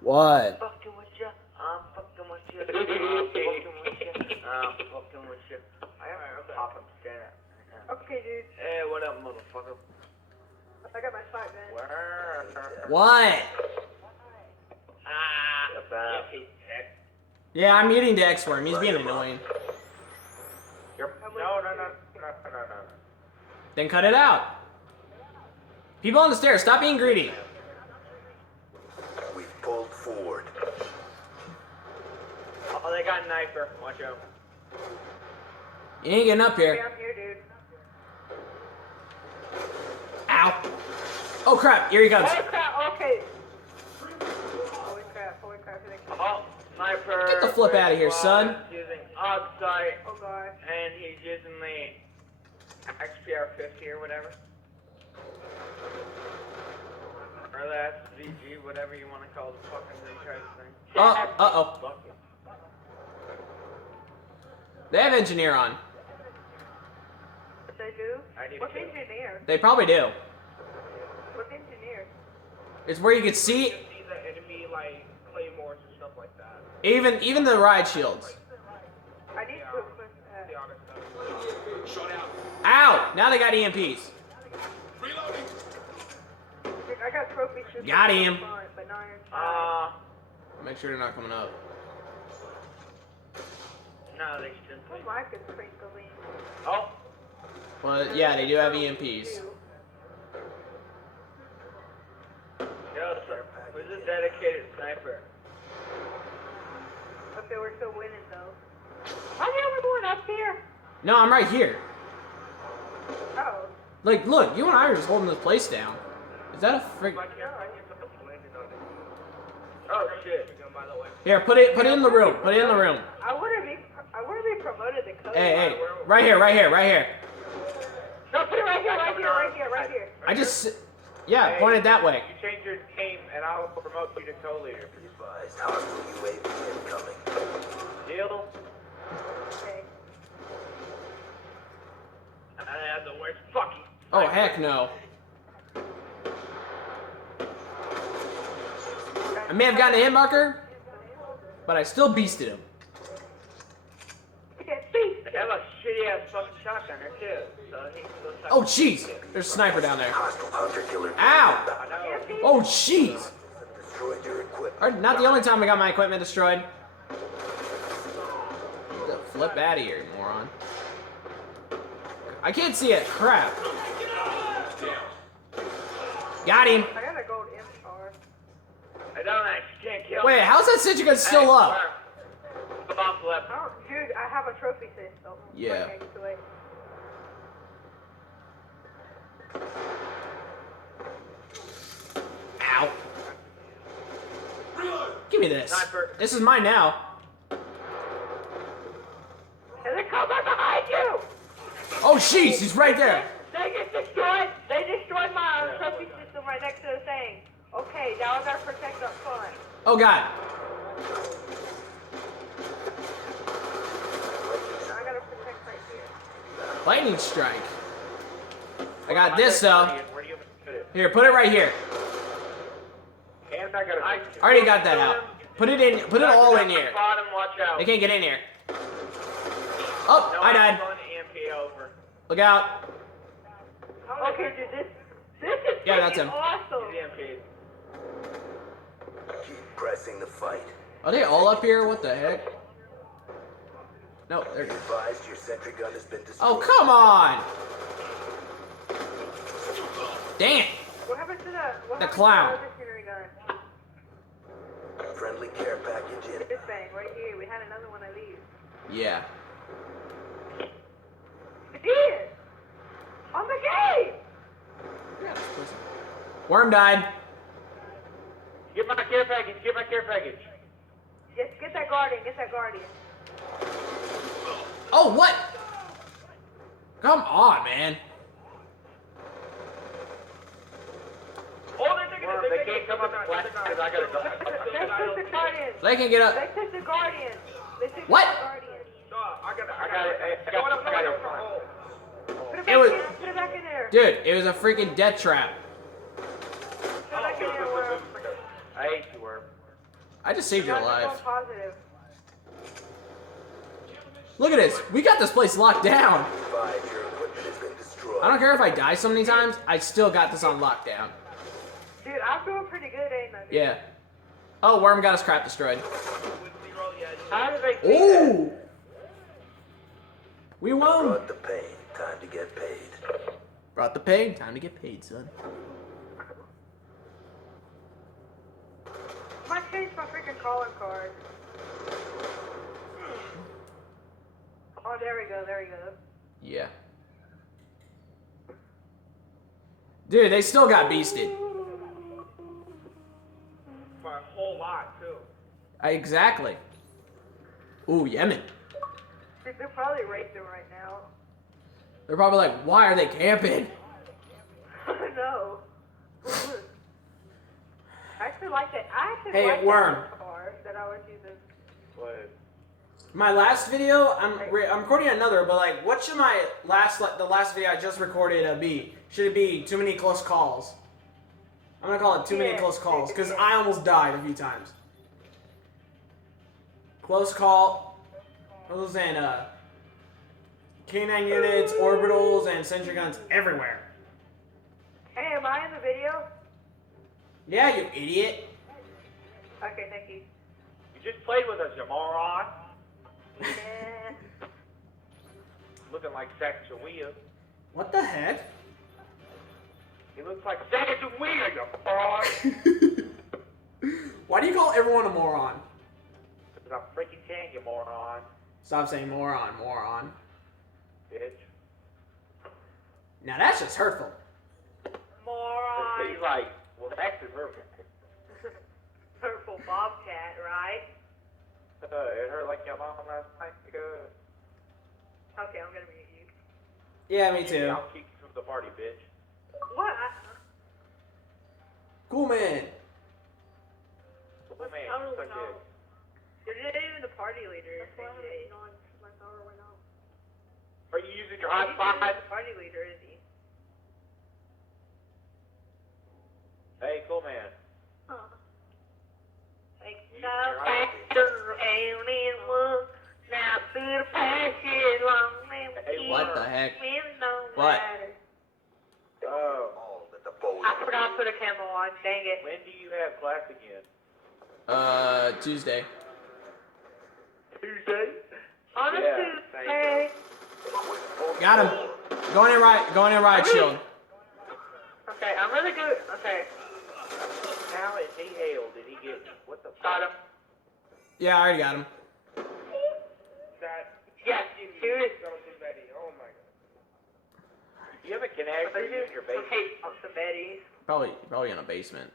What? Fucking with ya. I'm fucking with ya. I'm fucking with ya. I'm fucking with ya. I have to pop up stand. Okay, dude. Hey, what up, motherfucker? I got my spot, man. Where? What? Ah. Yeah, I'm muting Dex for him. He's being annoying. No. Then cut it out. People on the stairs, stop being greedy. We've pulled forward. Oh, they got a knifer. Watch out. You ain't getting up Okay, here. I'm here, dude. Ow. Oh crap, here he comes. Holy crap, okay. Holy crap. Oh, sniper. Get the flip out of here, son. Using oxide, Oh, God. and he's using the XPR-50 or whatever. Or the SVG, whatever you want to call the fucking recharge thing. Uh-oh. Fuck it. They have engineer on. They do? I need What's to- engineer? They probably do. What's engineer? It's where you can see See the enemy, like, claymores and stuff like that. even the ride shields. I need to equip that. The other stuff. Shot out. Ow! Now they got EMPs. Reloading. Dude, I got trophy shooters. Got him. But not inside. Make sure they're not coming up. No, they shouldn't. My mic is crinkling. Oh, Well, yeah, they do have EMPs. yo, sir. Who's a dedicated sniper? Okay, we're still winning, though. I'm the only one up here. No, I'm right here. Oh. Like, look, you and I are just holding this place down. Is that a frick? Oh, shit. Here, put it in the room. Put it in the room. I wouldn't be promoted to coach. Hey, right here. No, put it right here. I just, yeah, point it that way. You change your name, and I'll promote you to co-leader. Be advised, hostile UAV incoming. Deal? Okay. I have the worst fucking... Oh, heck no. I may have gotten a hit marker, but I still beasted him. They have a shitty-ass fucking shotgun there, too. So he can go Oh, jeez. There's a sniper down there. Hostile hunter-killer. Ow! I know. Oh, jeez. Destroyed your equipment. Or not the only time I got my equipment destroyed. Flip out of here, you moron. I can't see it. Crap. Got him. I got a gold M-car. I don't actually can't kill Wait, him. how's that Citric gun still up? Bomb flip. Dude, I have a trophy system. Yeah. Okay, so wait. Ow. Give me this. Sniper. This is mine now. And they come right behind you! Oh, jeez, he's right there. They get destroyed! They destroyed my trophy system right next to the thing. Okay, now I gotta protect up front. Oh, God. I gotta protect right here. Lightning strike. I got this, though. Where do you put it? Here, put it right here. And I got it. I already got that out. Put it in. Put it all in here. Bottom, watch out. They can't get in here. Oh, No, I died. I'm EMP over. Look out. Okay, dude, this is Yeah, that's him. awesome. EMP. Keep pressing the fight. Are they all up here? What the heck? No, Be they're. advised, your sentry gun has been destroyed. Oh, come on. Damn. What happened to the The clown. To the machinery gun? Friendly care package in. This thing right here. We had another one of these. Yeah. It is! On the game! Worm died. Get my care package. Get my care package. Yes, get that guardian. Oh, what? Come on, man. Oh, they can't come up and blast because I gotta go. They took the guardian. They can get up. They took the guardian. What? I got it. Put it It was- Put it back in there. Dude, it was a freaking death trap. Put it back in there, Worm. I hate you, Worm. I just saved your Not life. going positive. Look at this. We got this place locked down. 5, your equipment has been destroyed. I don't care if I die so many times. I still got this on lockdown. Dude, I'm doing pretty good, ain't I? Yeah. Oh, Worm got his crap destroyed. How did they do Ooh. We won. Brought the pain. Time to get paid. Brought the pain. Time to get paid, son. I might change my freaking calling card. Oh, there we go, there we go. Yeah. Dude, they still got beasted. For a whole lot, too. Exactly. Ooh, Yemen. Dude, they're probably racing right now. They're probably like, why are they camping? I know. I actually like that. I actually Hey, like Worm. that car that I was using. What? My last video, I'm recording another, but like, what should my the last video I just recorded be? Should it be too many close calls? I'm gonna call it too many Yeah, close calls because yeah. I almost died a few times. Close call. What was saying? K9 units, orbitals, and sentry guns everywhere. Hey, am I in the video? Yeah, you idiot. Okay, thank you. You just played with us, you moron. Yeah. Looking like Sacagawea. What the heck? He looks like Sacagawea, you moron. Why do you call everyone a moron? Because I'm freaking can, you moron. Stop saying moron, moron. Bitch. Now that's just hurtful. Moron. He's like, well, that's his hurtful. Purple bobcat, right? It hurt like your mom last night. Okay, I'm gonna mute you. Yeah, me too. I'll kick you from the party, bitch. What? Cool man. Oh, man, I don't suck know. it. You're not even the party leader. Are you using your He's not hotspot? the party leader, is he? Hey, cool man. Like, You no, using your faster, alien look. Now, through the passage, long man, Hey, What the heck? no What? matter. Oh, All that the bow I forgot to put a camo on, dang it. when do you have class again? Tuesday. Tuesday? On a Yeah, Tuesday. Got him. Going in right shield. Okay, I'm really good. Okay, How in the hell did he get me? What the got him. Yeah, I already got him. That Yes, dude. Oh my god. Do you have a connect for you in your basement? Okay, on some Betty's. Probably in a basement.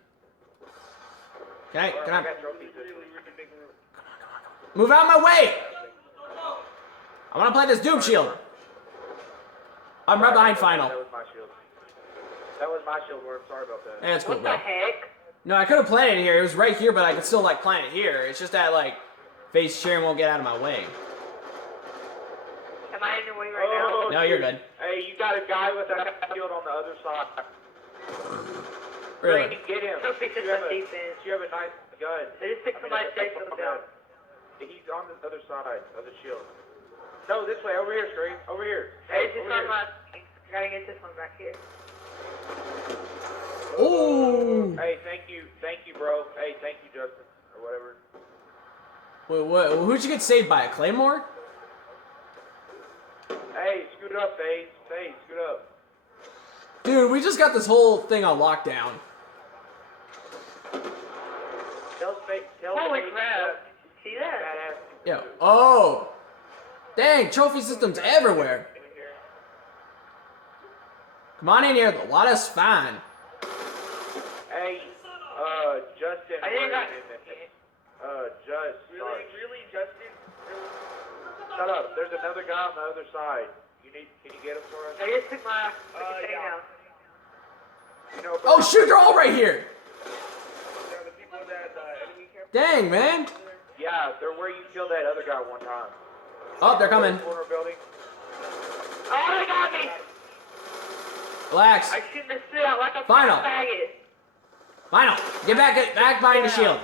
Can I I can I got trophies this week. move out my way? I want to play this Doom Shield. I'm right behind Final. That was my shield. That was my shield, Worm. Sorry about that. Yeah, it's cool, What bro. the heck? No, I could have planted it here. It was right here, but I could still like plant it here. It's just that like face sharing won't get out of my way. Am I in your way right No, you're good. Hey, you got a guy with a shield on the other side. Really? Get him. now? Don't fix You it have on a- defense. You have a nice gun. They just fixed my safe down. He's on the other side of the shield. No, this way, over here, straight. Over here. Hey, Hey, just over on here. my. Gotta get this one back here. Ooh. Hey, thank you, bro. Hey, thank you, Justin, or whatever. Wait, what? Who'd you get saved by? A Claymore? Hey, scoot up, Faye. Faye, scoot up. Dude, we just got this whole thing on lockdown. Tell Faye. Holy crap. See that? Badass. Yeah. Oh. Dang, trophy systems everywhere. Come on in here. The water's fine. Hey, Justin. I didn't got. Really, Justin? Shut up. There's another guy on the other side. Can you get him for us? I just took my freaking thing out. You know, Oh shoot, they're all right here. the people that enemy camp. Dang, man. Yeah, they're where you killed that other guy one time. Oh, they're coming. Corner building. Oh, they got me! Relax. I shouldn't have stood out like a Final. faggot. Final. Get back behind the shield.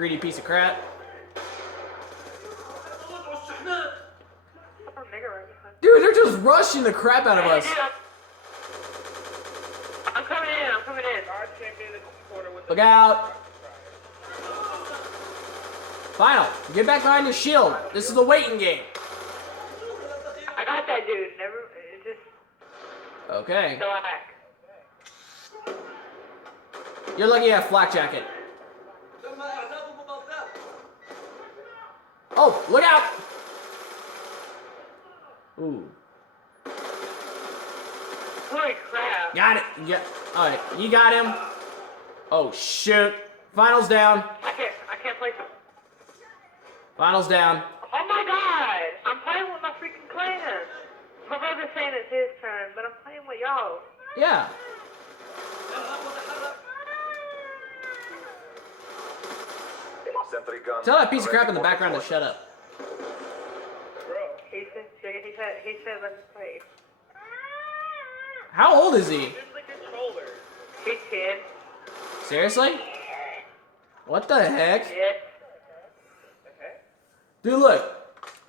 Greedy piece of crap. Oh, nigga right behind. Dude, they're just rushing the crap out of us. I'm coming in. I'm coming in. Look out. Final, get back behind your shield. This is the waiting game. I got that dude. Never. It just Okay. slack. You're lucky you have flak jacket. Oh, look out! Ooh. Holy crap. Got it. Yeah. Alright, you got him. Oh shoot. Finals down. I can't play. Finals down. Oh my god! I'm playing with my freaking clan. My brother's saying it's his turn, but I'm playing with y'all. Yeah. Sentry gun. Tell that piece of crap in the background to shut up. He said let's play. How old is he? He's 10. Seriously? What the heck? Yes. Dude, look.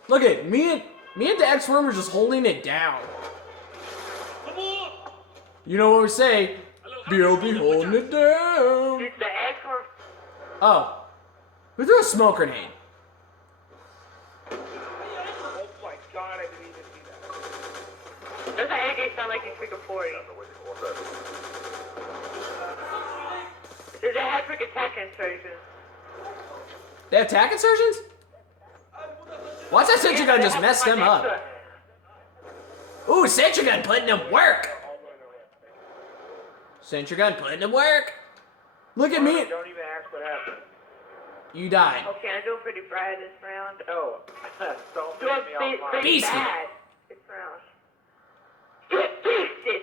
Look at me and the X-Worm are just holding it down. You know what we say? We'll be holding it down. Dude, the X-Worm. Oh. Who threw a smoke grenade? Oh my god, I didn't even see that. Doesn't AK sound like he's freaking 40? Dude, they have freaking tech insertions. They have tac insertions? Watch that sentry gun just mess them up. Ooh, sentry gun putting them work. Sentry gun putting them work. Look at me. Don't even ask what happened. You died. Okay, I'm doing pretty bad this round. Oh, don't Doing piss me off. pretty Beastie. bad this round. Get beasted!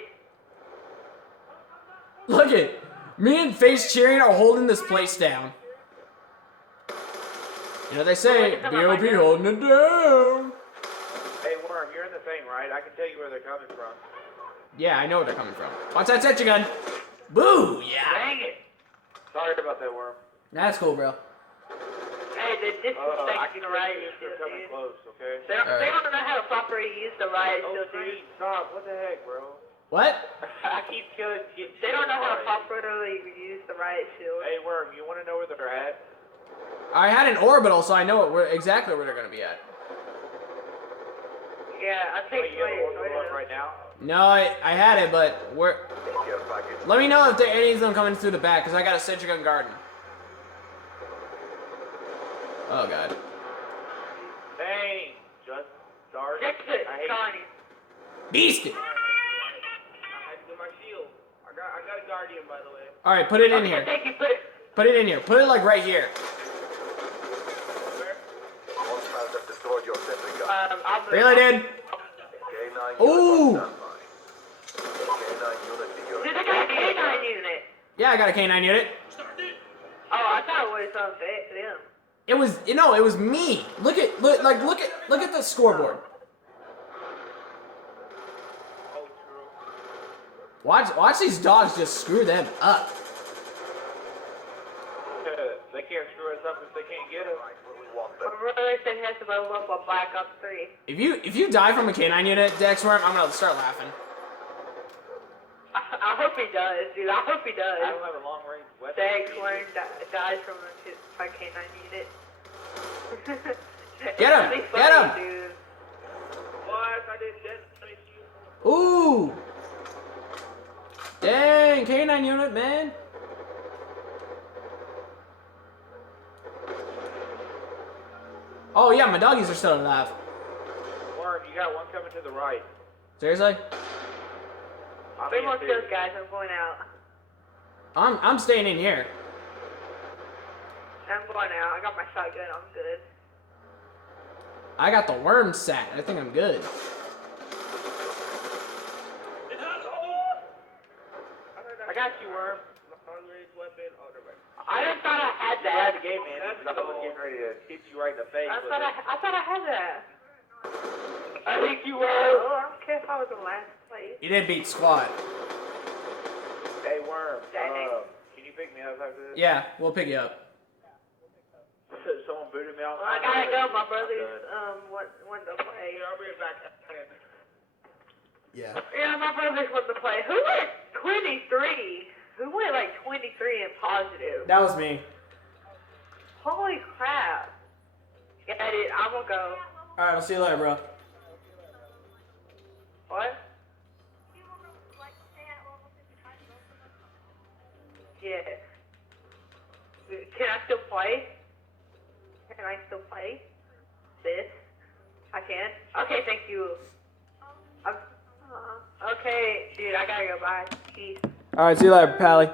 Look at me and Face Cheering are holding this place down. You know they say, B.O.B. holding it down. Hey, Worm, you're in the thing, right? I can tell you where they're coming from. Yeah, I know where they're coming from. Watch that sentry gun. Boo, yeah. Dang it! Sorry about that, Worm. That's cool, bro. Hey, they I disrespect can the tell riot you if they're shield, coming dude. close, okay? They don't know how to properly use the riot Oh, shield, dude. Steve, stop. What the heck, bro? What? I keep killing you. They don't know how to properly use the riot shield. Hey, Worm, you want to know where they're at? I had an orbital, so I know exactly where they're gonna be at. Yeah, I think Wait, you have an orbital up right now? No, I had it, but Care package. let me know if there any of them coming through the back, because I got a sentry gun garden. Oh god. Dang. Just started. Fix it, I hate Connie. Beast it! I had to do my shield. I got a guardian, by the way. Alright, put it in here. Thank you, put it. Put it in here. Put it like right here. Hostiles have destroyed your sentry gun. I'll move. Really, dude? K9 Ooh. unit on standby. K9 unit to your Dude, they got a K9 unit. Yeah, I got a K9 unit. Oh, I thought it was them. It was it was me. Look at the scoreboard. Oh, true. Watch these dogs just screw them up. They can't screw us up if they can't get us. My brother said he has to level up on Black Ops 3. If you die from a K9 unit, Dexworm, I'm gonna start laughing. I hope he does, dude. I hope he does. I don't have a long range weapon. Dex dies from a K9 unit. Get him! It's Get funny, him! dude. What? I didn't detonate you. Ooh! Dang, K9 unit, man. Oh yeah, my doggies are still alive. Worm, you got one coming to the right. Seriously? I'm Bring in more too. kills, guys. I'm going out. I'm staying in here. I'm going out. I got my shotgun. I'm good. I got the worm sat. I think I'm good. I got you, Worm. Long range weapon. Oh, never mind. I just thought I had You had that. the game, man. I was getting ready to hit you right in the face. I with thought it. I thought I had that. I think you were. Oh, I don't care if I was in last place. You didn't beat squad. Hey, Worm. Dang. Can you pick me up after this? Yeah, we'll pick you up. gotta go. My brother's wanting to play. Yeah, I'll be back. Yeah. Yeah, my brother's wanting to play. Who went 23? Who went like 23 and positive? That was me. Holy crap. Yeah, dude, I'm gonna go. Alright, I'll see you later, bro. What? Yeah. Can I still play? Can I still play this? I can? Okay, thank you. Okay, dude, I gotta go. Bye. Peace. Alright, see you later, Pally.